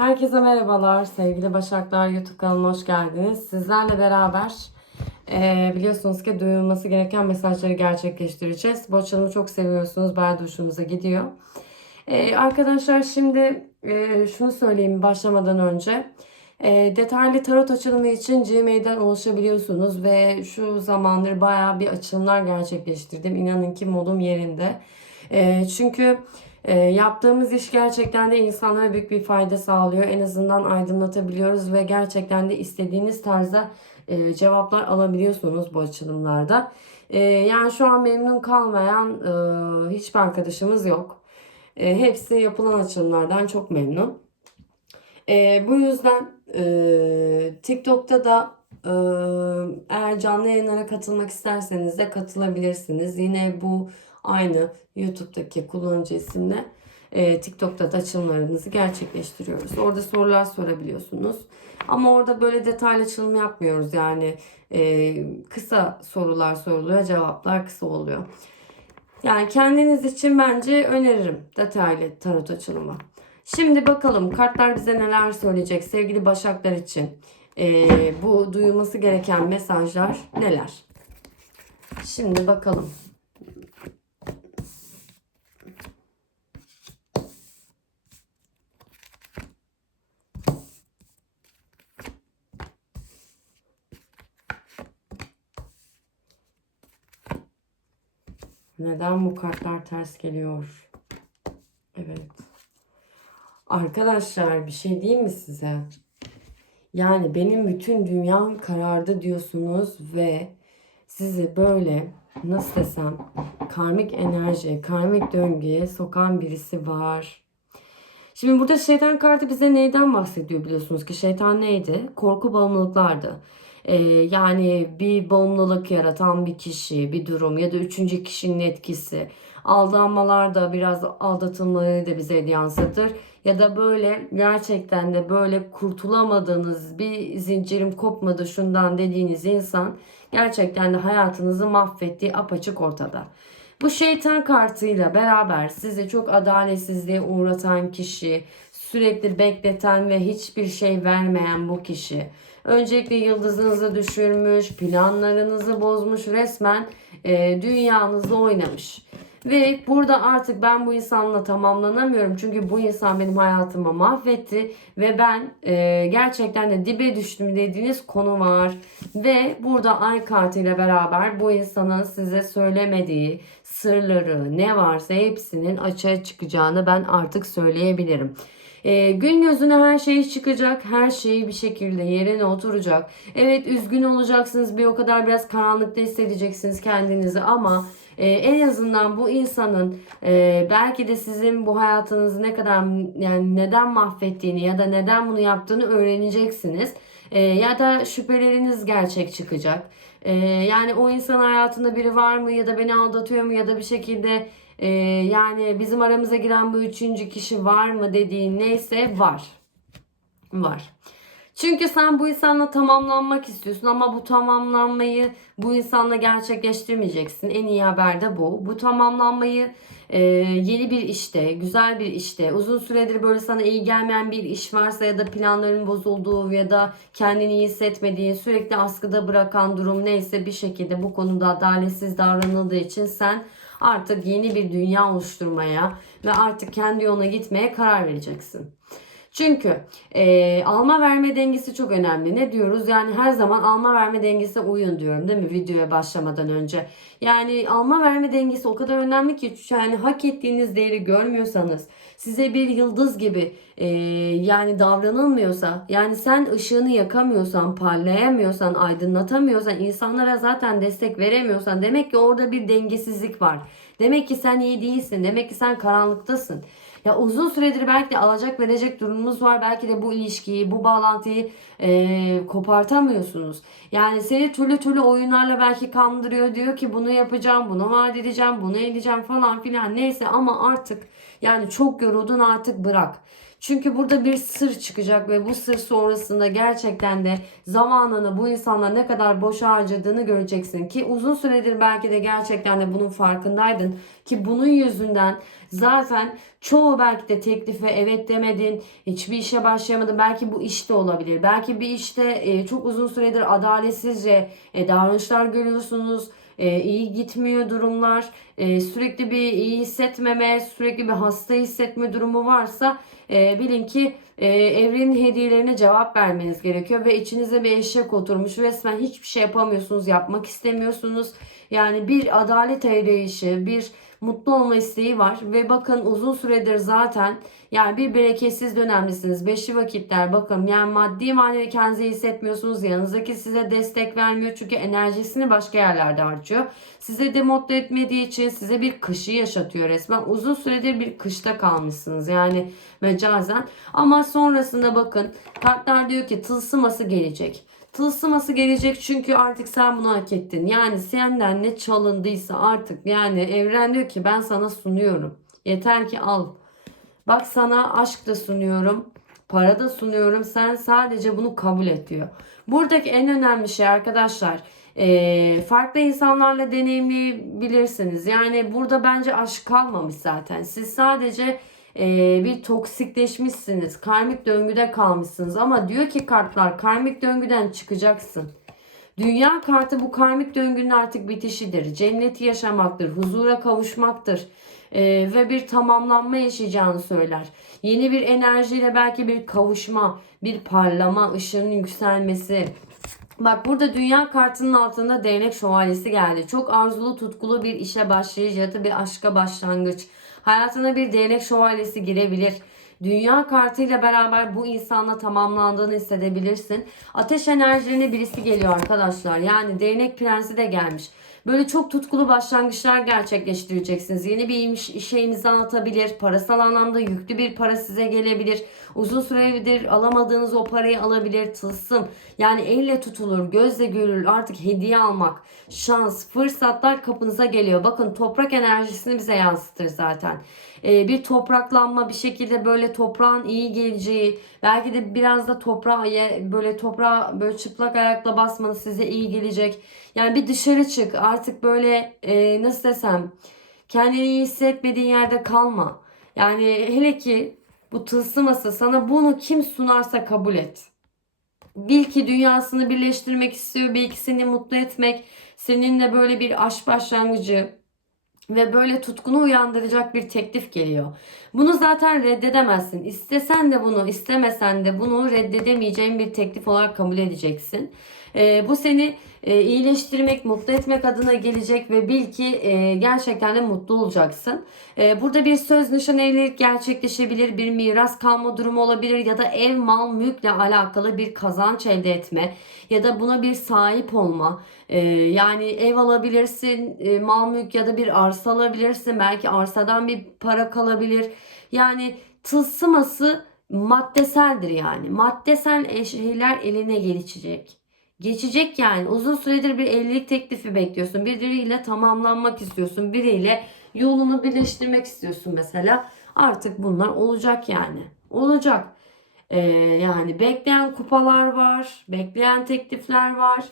Herkese merhabalar sevgili Başaklar YouTube kanalıma hoş geldiniz. Sizlerle beraber eee, biliyorsunuz ki duyulması gereken mesajları gerçekleştireceğiz. Bu açılımı çok seviyorsunuz. Bayağı da gidiyor. Eee, arkadaşlar şimdi eee, şunu söyleyeyim başlamadan önce. Eee, detaylı tarot açılımı için Gmail'den ulaşabiliyorsunuz ve şu zamandır bayağı bir açılımlar gerçekleştirdim. İnanın ki modum yerinde. Eee, çünkü e, yaptığımız iş gerçekten de insanlara büyük bir fayda sağlıyor. En azından aydınlatabiliyoruz ve gerçekten de istediğiniz tarzda e, cevaplar alabiliyorsunuz bu açılımlarda. E, yani şu an memnun kalmayan e, hiçbir arkadaşımız yok. E, hepsi yapılan açılımlardan çok memnun. E, bu yüzden e, TikTok'ta da e, eğer canlı yayınlara katılmak isterseniz de katılabilirsiniz. Yine bu aynı YouTube'daki kullanıcı isimle e, TikTok'ta da açılımlarınızı gerçekleştiriyoruz. Orada sorular sorabiliyorsunuz. Ama orada böyle detaylı açılım yapmıyoruz. Yani e, kısa sorular soruluyor, cevaplar kısa oluyor. Yani kendiniz için bence öneririm detaylı tarot açılımı. Şimdi bakalım kartlar bize neler söyleyecek sevgili Başaklar için. Ee, bu duyulması gereken mesajlar neler? Şimdi bakalım. Neden bu kartlar ters geliyor? Evet. Arkadaşlar bir şey diyeyim mi size? Yani benim bütün dünyam karardı diyorsunuz ve sizi böyle nasıl desem karmik enerji, karmik döngüye sokan birisi var. Şimdi burada şeytan kartı bize neyden bahsediyor biliyorsunuz ki şeytan neydi? Korku bağımlılıklardı. Ee, yani bir bağımlılık yaratan bir kişi, bir durum ya da üçüncü kişinin etkisi. Aldanmalar da biraz aldatılmayı da bize yansıtır. Ya da böyle gerçekten de böyle kurtulamadığınız bir zincirim kopmadı şundan dediğiniz insan gerçekten de hayatınızı mahvettiği apaçık ortada. Bu şeytan kartıyla beraber sizi çok adaletsizliğe uğratan kişi, sürekli bekleten ve hiçbir şey vermeyen bu kişi. Öncelikle yıldızınızı düşürmüş, planlarınızı bozmuş, resmen e, dünyanızla oynamış. Ve burada artık ben bu insanla tamamlanamıyorum. Çünkü bu insan benim hayatımı mahvetti. Ve ben e, gerçekten de dibe düştüm dediğiniz konu var. Ve burada ay kartıyla beraber bu insanın size söylemediği sırları ne varsa hepsinin açığa çıkacağını ben artık söyleyebilirim. E, gün gözüne her şey çıkacak. Her şeyi bir şekilde yerine oturacak. Evet üzgün olacaksınız. Bir o kadar biraz karanlıkta hissedeceksiniz kendinizi ama ee, en azından bu insanın e, belki de sizin bu hayatınızı ne kadar yani neden mahvettiğini ya da neden bunu yaptığını öğreneceksiniz. E, ya da şüpheleriniz gerçek çıkacak. E, yani o insan hayatında biri var mı ya da beni aldatıyor mu ya da bir şekilde e, yani bizim aramıza giren bu üçüncü kişi var mı dediğin neyse var. Var. Çünkü sen bu insanla tamamlanmak istiyorsun ama bu tamamlanmayı bu insanla gerçekleştirmeyeceksin. En iyi haber de bu. Bu tamamlanmayı e, yeni bir işte, güzel bir işte, uzun süredir böyle sana iyi gelmeyen bir iş varsa ya da planların bozulduğu ya da kendini iyi hissetmediğin, sürekli askıda bırakan durum neyse bir şekilde bu konuda adaletsiz davranıldığı için sen artık yeni bir dünya oluşturmaya ve artık kendi yoluna gitmeye karar vereceksin. Çünkü e, alma verme dengesi çok önemli. Ne diyoruz? Yani her zaman alma verme dengesine uyun diyorum değil mi videoya başlamadan önce. Yani alma verme dengesi o kadar önemli ki yani hak ettiğiniz değeri görmüyorsanız size bir yıldız gibi e, yani davranılmıyorsa yani sen ışığını yakamıyorsan parlayamıyorsan aydınlatamıyorsan insanlara zaten destek veremiyorsan demek ki orada bir dengesizlik var. Demek ki sen iyi değilsin. Demek ki sen karanlıktasın. Ya uzun süredir belki de alacak verecek durumumuz var. Belki de bu ilişkiyi, bu bağlantıyı e, kopartamıyorsunuz. Yani seni türlü türlü oyunlarla belki kandırıyor. Diyor ki bunu yapacağım, bunu vaat edeceğim, bunu edeceğim falan filan neyse ama artık yani çok yoruldun artık bırak. Çünkü burada bir sır çıkacak ve bu sır sonrasında gerçekten de zamanını bu insanla ne kadar boş harcadığını göreceksin. Ki uzun süredir belki de gerçekten de bunun farkındaydın. Ki bunun yüzünden zaten çoğu belki de teklife evet demedin. Hiçbir işe başlayamadın. Belki bu iş de olabilir. Belki bir işte e, çok uzun süredir adaletsizce e, davranışlar görüyorsunuz e, iyi gitmiyor durumlar, e, sürekli bir iyi hissetmeme, sürekli bir hasta hissetme durumu varsa e, bilin ki e, evrenin hediyelerine cevap vermeniz gerekiyor ve içinize bir eşek oturmuş resmen hiçbir şey yapamıyorsunuz, yapmak istemiyorsunuz. Yani bir adalet arayışı, bir mutlu olma isteği var ve bakın uzun süredir zaten yani bir bereketsiz dönemlisiniz. Beşli vakitler bakın yani maddi manevi kendinizi hissetmiyorsunuz. Yanınızdaki size destek vermiyor çünkü enerjisini başka yerlerde harcıyor. Size de mutlu etmediği için size bir kışı yaşatıyor resmen. Uzun süredir bir kışta kalmışsınız yani mecazen. Ama sonrasında bakın kartlar diyor ki tılsıması gelecek. Tılsıması gelecek çünkü artık sen bunu hak ettin. Yani senden ne çalındıysa artık yani evren diyor ki ben sana sunuyorum. Yeter ki al. Bak sana aşk da sunuyorum. Para da sunuyorum. Sen sadece bunu kabul et diyor. Buradaki en önemli şey arkadaşlar e, farklı insanlarla deneyimleyebilirsiniz. Yani burada bence aşk kalmamış zaten. Siz sadece e, bir toksikleşmişsiniz. Karmik döngüde kalmışsınız. Ama diyor ki kartlar karmik döngüden çıkacaksın. Dünya kartı bu karmik döngünün artık bitişidir. Cenneti yaşamaktır, huzura kavuşmaktır e, ve bir tamamlanma yaşayacağını söyler. Yeni bir enerjiyle belki bir kavuşma, bir parlama, ışığın yükselmesi. Bak burada dünya kartının altında değnek şövalyesi geldi. Çok arzulu, tutkulu bir işe başlayış ya da bir aşka başlangıç. Hayatına bir değnek şövalyesi girebilir. Dünya kartıyla beraber bu insanla tamamlandığını hissedebilirsin. Ateş enerjilerine birisi geliyor arkadaşlar. Yani değnek prensi de gelmiş. Böyle çok tutkulu başlangıçlar gerçekleştireceksiniz. Yeni bir iş, işe imza atabilir. Parasal anlamda yüklü bir para size gelebilir. Uzun süredir alamadığınız o parayı alabilir. Tılsım. Yani elle tutulur, gözle görülür. Artık hediye almak, şans, fırsatlar kapınıza geliyor. Bakın toprak enerjisini bize yansıtır zaten. Ee, bir topraklanma bir şekilde böyle toprağın iyi geleceği belki de biraz da toprağa böyle toprağa böyle çıplak ayakla basmanız size iyi gelecek. Yani bir dışarı çık artık böyle e, nasıl desem kendini iyi hissetmediğin yerde kalma. Yani hele ki bu tılsıması sana bunu kim sunarsa kabul et. Bil ki dünyasını birleştirmek istiyor. Belki seni mutlu etmek. Seninle böyle bir aşk başlangıcı ve böyle tutkunu uyandıracak bir teklif geliyor. Bunu zaten reddedemezsin. İstesen de bunu, istemesen de bunu reddedemeyeceğin bir teklif olarak kabul edeceksin. E, bu seni e, iyileştirmek, mutlu etmek adına gelecek ve bil ki e, gerçekten de mutlu olacaksın. E, burada bir söz nişan evlilik gerçekleşebilir, bir miras kalma durumu olabilir ya da ev, mal, mülkle alakalı bir kazanç elde etme ya da buna bir sahip olma. E, yani ev alabilirsin, e, mal, mülk ya da bir arsa alabilirsin. Belki arsadan bir para kalabilir. Yani tılsıması maddeseldir yani. Maddesel şeyler eline geçecek. Geçecek yani. Uzun süredir bir evlilik teklifi bekliyorsun. Biriyle tamamlanmak istiyorsun. Biriyle yolunu birleştirmek istiyorsun mesela. Artık bunlar olacak yani. Olacak. Ee, yani bekleyen kupalar var. Bekleyen teklifler var.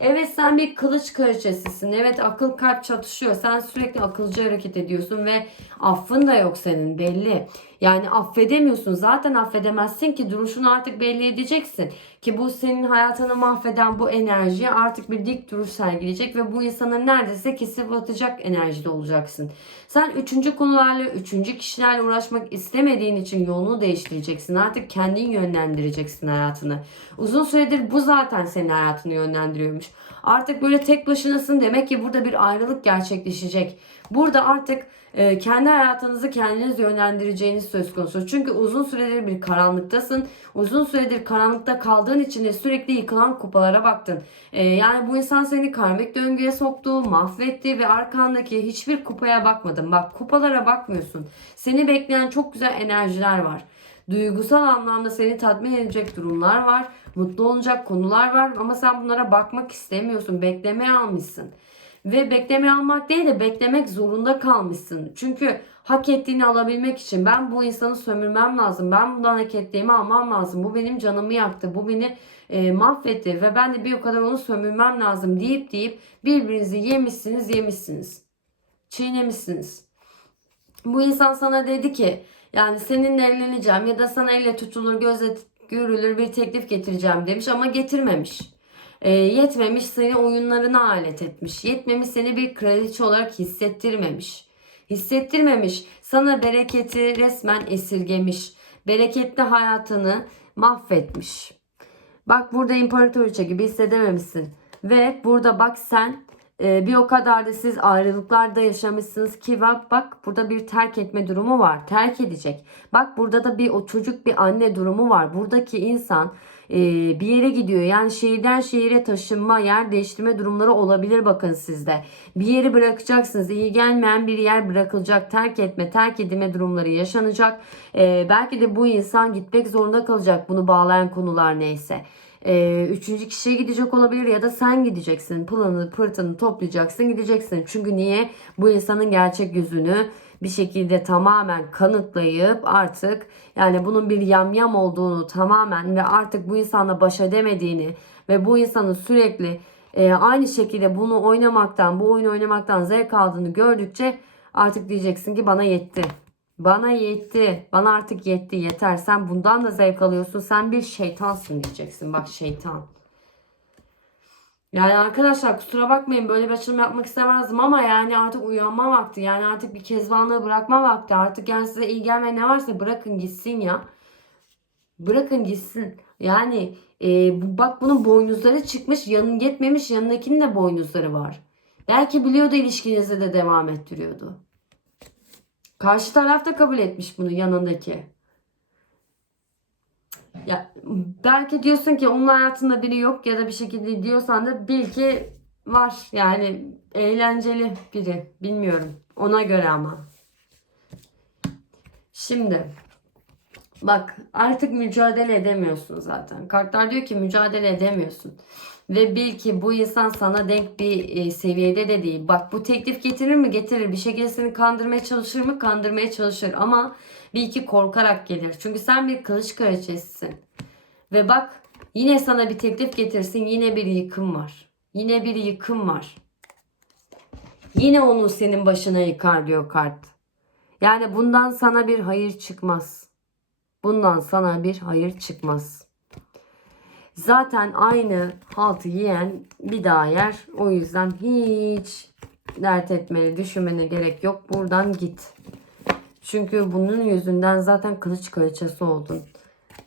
Evet sen bir kılıç kraliçesisin. Evet akıl kalp çatışıyor. Sen sürekli akılcı hareket ediyorsun ve affın da yok senin belli. Yani affedemiyorsun. Zaten affedemezsin ki duruşunu artık belli edeceksin. Ki bu senin hayatını mahveden bu enerjiye artık bir dik duruş sergileyecek ve bu insanın neredeyse kesip atacak enerjide olacaksın. Sen üçüncü konularla, üçüncü kişilerle uğraşmak istemediğin için yolunu değiştireceksin. Artık kendin yönlendireceksin hayatını. Uzun süredir bu zaten senin hayatını yönlendiriyormuş. Artık böyle tek başınasın demek ki burada bir ayrılık gerçekleşecek. Burada artık e, kendi hayatınızı kendiniz yönlendireceğiniz söz konusu. Çünkü uzun süredir bir karanlıktasın. Uzun süredir karanlıkta kaldığın için de sürekli yıkılan kupalara baktın. E, yani bu insan seni karmik döngüye soktu, mahvetti ve arkandaki hiçbir kupaya bakmadın. Bak kupalara bakmıyorsun. Seni bekleyen çok güzel enerjiler var. Duygusal anlamda seni tatmin edecek durumlar var. Mutlu olacak konular var ama sen bunlara bakmak istemiyorsun. Beklemeye almışsın. Ve beklemeye almak değil de beklemek zorunda kalmışsın. Çünkü hak ettiğini alabilmek için ben bu insanı sömürmem lazım. Ben bundan hak ettiğimi almam lazım. Bu benim canımı yaktı. Bu beni e, mahvetti ve ben de bir o kadar onu sömürmem lazım deyip deyip birbirinizi yemişsiniz yemişsiniz. Çiğnemişsiniz. Bu insan sana dedi ki yani seninle evleneceğim ya da sana elle tutulur gözle görülür bir teklif getireceğim demiş ama getirmemiş. E, yetmemiş seni oyunlarına alet etmiş. Yetmemiş seni bir kraliçe olarak hissettirmemiş. Hissettirmemiş. Sana bereketi resmen esirgemiş. Bereketli hayatını mahvetmiş. Bak burada imparatoriçe gibi hissedememişsin. Ve burada bak sen e, bir o kadar da siz ayrılıklarda yaşamışsınız ki bak, bak burada bir terk etme durumu var. Terk edecek. Bak burada da bir o çocuk bir anne durumu var. Buradaki insan e, bir yere gidiyor. Yani şehirden şehire taşınma, yer değiştirme durumları olabilir bakın sizde. Bir yeri bırakacaksınız. İyi gelmeyen bir yer bırakılacak. Terk etme, terk edilme durumları yaşanacak. E, belki de bu insan gitmek zorunda kalacak. Bunu bağlayan konular neyse. E, üçüncü kişiye gidecek olabilir ya da sen gideceksin. Pılını pırtını toplayacaksın gideceksin. Çünkü niye? Bu insanın gerçek yüzünü bir şekilde tamamen kanıtlayıp artık yani bunun bir yamyam olduğunu tamamen ve artık bu insanla baş edemediğini ve bu insanın sürekli e, aynı şekilde bunu oynamaktan, bu oyunu oynamaktan zevk aldığını gördükçe artık diyeceksin ki bana yetti. Bana yetti. Bana artık yetti. Yeter. Sen bundan da zevk alıyorsun. Sen bir şeytansın diyeceksin. Bak şeytan. Yani arkadaşlar kusura bakmayın böyle bir açılım yapmak istemezdim ama yani artık uyanma vakti. Yani artık bir kezbanlığı bırakma vakti. Artık yani size iyi gelmeyen ne varsa bırakın gitsin ya. Bırakın gitsin. Yani e, bak bunun boynuzları çıkmış. Yanın yetmemiş yanındakinin de boynuzları var. Belki biliyordu ilişkinizi de devam ettiriyordu. Karşı taraf da kabul etmiş bunu yanındaki. Ya belki diyorsun ki onun hayatında biri yok ya da bir şekilde diyorsan da bil ki var. Yani eğlenceli biri. Bilmiyorum. Ona göre ama. Şimdi bak artık mücadele edemiyorsun zaten. Kartlar diyor ki mücadele edemiyorsun. Ve bil ki bu insan sana denk bir e, seviyede de değil. Bak bu teklif getirir mi? Getirir. Bir şekilde seni kandırmaya çalışır mı? Kandırmaya çalışır. Ama bil ki korkarak gelir. Çünkü sen bir kılıç kraliçesisin. Ve bak yine sana bir teklif getirsin. Yine bir yıkım var. Yine bir yıkım var. Yine onu senin başına yıkar diyor kart. Yani bundan sana bir hayır çıkmaz. Bundan sana bir hayır çıkmaz. Zaten aynı haltı yiyen bir daha yer. O yüzden hiç dert etmeni, düşünmene gerek yok. Buradan git. Çünkü bunun yüzünden zaten kılıç kraliçesi oldun.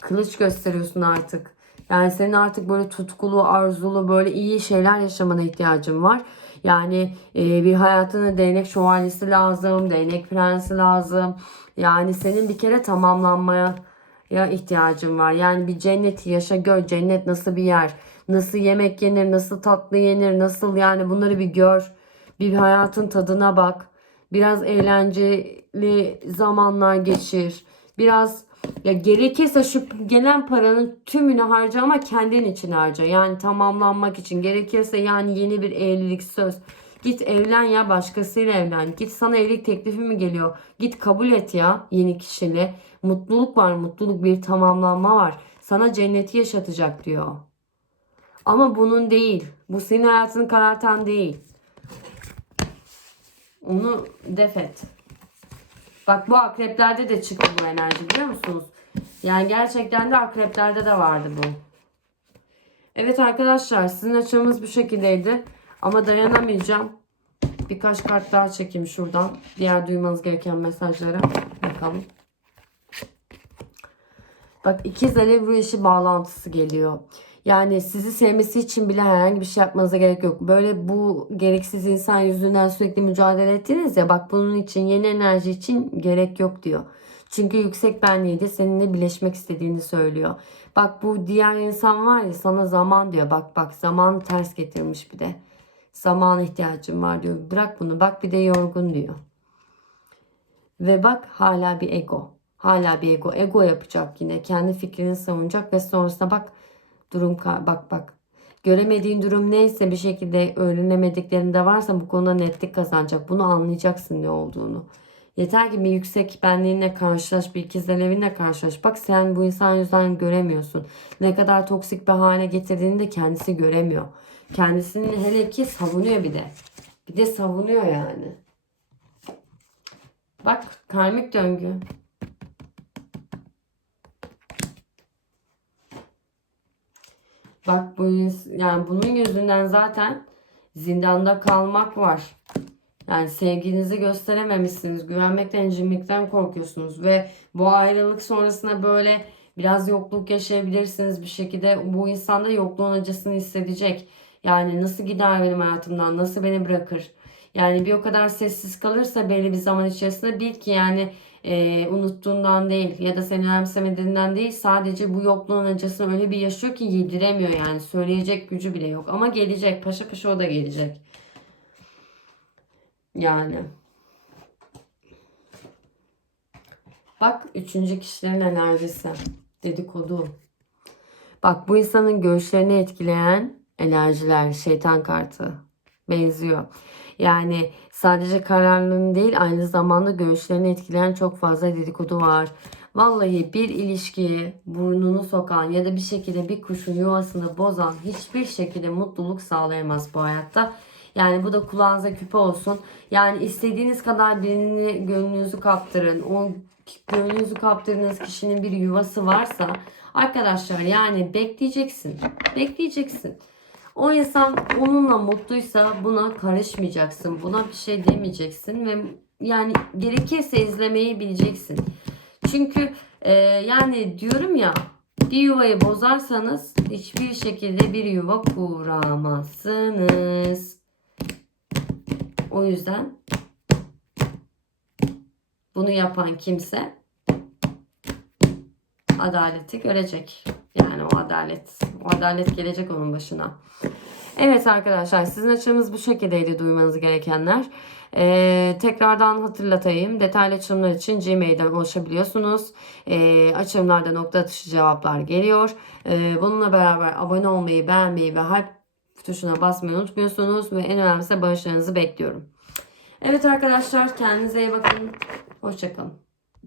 Kılıç gösteriyorsun artık. Yani senin artık böyle tutkulu, arzulu, böyle iyi şeyler yaşamana ihtiyacın var. Yani e, bir hayatına değnek şövalyesi lazım, değnek prensi lazım. Yani senin bir kere tamamlanmaya ya ihtiyacın var. Yani bir cenneti yaşa gör. Cennet nasıl bir yer? Nasıl yemek yenir? Nasıl tatlı yenir? Nasıl yani bunları bir gör. Bir hayatın tadına bak. Biraz eğlenceli zamanlar geçir. Biraz ya gerekirse şu gelen paranın tümünü harca ama kendin için harca. Yani tamamlanmak için. Gerekirse yani yeni bir evlilik söz. Git evlen ya başkasıyla evlen. Git sana evlilik teklifi mi geliyor? Git kabul et ya yeni kişiyle. Mutluluk var, mutluluk bir tamamlanma var. Sana cenneti yaşatacak diyor. Ama bunun değil. Bu senin hayatını karartan değil. Onu def et. Bak bu akreplerde de çıktı bu enerji biliyor musunuz? Yani gerçekten de akreplerde de vardı bu. Evet arkadaşlar sizin açımız bu şekildeydi. Ama dayanamayacağım. Birkaç kart daha çekeyim şuradan. Diğer duymanız gereken mesajlara. Bakalım. Bak ikiz alev ruh eşi bağlantısı geliyor. Yani sizi sevmesi için bile herhangi bir şey yapmanıza gerek yok. Böyle bu gereksiz insan yüzünden sürekli mücadele ettiniz ya. Bak bunun için yeni enerji için gerek yok diyor. Çünkü yüksek benliği de seninle birleşmek istediğini söylüyor. Bak bu diğer insan var ya sana zaman diyor. Bak bak zaman ters getirmiş bir de. Zaman ihtiyacım var diyor. Bırak bunu bak bir de yorgun diyor. Ve bak hala bir ego. Hala bir ego. Ego yapacak yine. Kendi fikrini savunacak ve sonrasında bak durum bak bak. Göremediğin durum neyse bir şekilde öğrenemediklerinde varsa bu konuda netlik kazanacak. Bunu anlayacaksın ne olduğunu. Yeter ki bir yüksek benliğinle karşılaş, bir ikizler evinle karşılaş. Bak sen bu insan yüzden göremiyorsun. Ne kadar toksik bir hale getirdiğini de kendisi göremiyor. Kendisini hele ki savunuyor bir de. Bir de savunuyor yani. Bak karmik döngü. Bak bu ins- yani bunun yüzünden zaten zindanda kalmak var. Yani sevginizi gösterememişsiniz. Güvenmekten, incinmekten korkuyorsunuz. Ve bu ayrılık sonrasında böyle biraz yokluk yaşayabilirsiniz bir şekilde. Bu insan da yokluğun acısını hissedecek. Yani nasıl gider benim hayatımdan, nasıl beni bırakır? Yani bir o kadar sessiz kalırsa belli bir zaman içerisinde bil ki yani e, unuttuğundan değil ya da seni önemsemediğinden değil sadece bu yokluğun acısını öyle bir yaşıyor ki yediremiyor yani söyleyecek gücü bile yok ama gelecek paşa paşa o da gelecek. Yani. Bak üçüncü kişilerin enerjisi. Dedikodu. Bak bu insanın görüşlerini etkileyen enerjiler, şeytan kartı. Benziyor. Yani sadece kararlılığını değil aynı zamanda görüşlerini etkileyen çok fazla dedikodu var. Vallahi bir ilişkiyi burnunu sokan ya da bir şekilde bir kuşun yuvasını bozan hiçbir şekilde mutluluk sağlayamaz bu hayatta. Yani bu da kulağınıza küpe olsun. Yani istediğiniz kadar birini gönlünüzü kaptırın. O gönlünüzü kaptırdığınız kişinin bir yuvası varsa arkadaşlar yani bekleyeceksin. Bekleyeceksin. O insan onunla mutluysa buna karışmayacaksın. Buna bir şey demeyeceksin ve yani gerekirse izlemeyi bileceksin. Çünkü e, yani diyorum ya bir yuvayı bozarsanız hiçbir şekilde bir yuva kuramazsınız. O yüzden bunu yapan kimse adaleti görecek. O adalet, o adalet gelecek onun başına. Evet arkadaşlar sizin açımız bu şekildeydi duymanız gerekenler. Ee, tekrardan hatırlatayım. Detaylı açılımlar için Gmail'den ulaşabiliyorsunuz. Ee, açılımlarda nokta atışı cevaplar geliyor. Ee, bununla beraber abone olmayı, beğenmeyi ve hype tuşuna basmayı unutmuyorsunuz. Ve en önemlisi bağışlarınızı bekliyorum. Evet arkadaşlar kendinize iyi bakın. Hoşçakalın.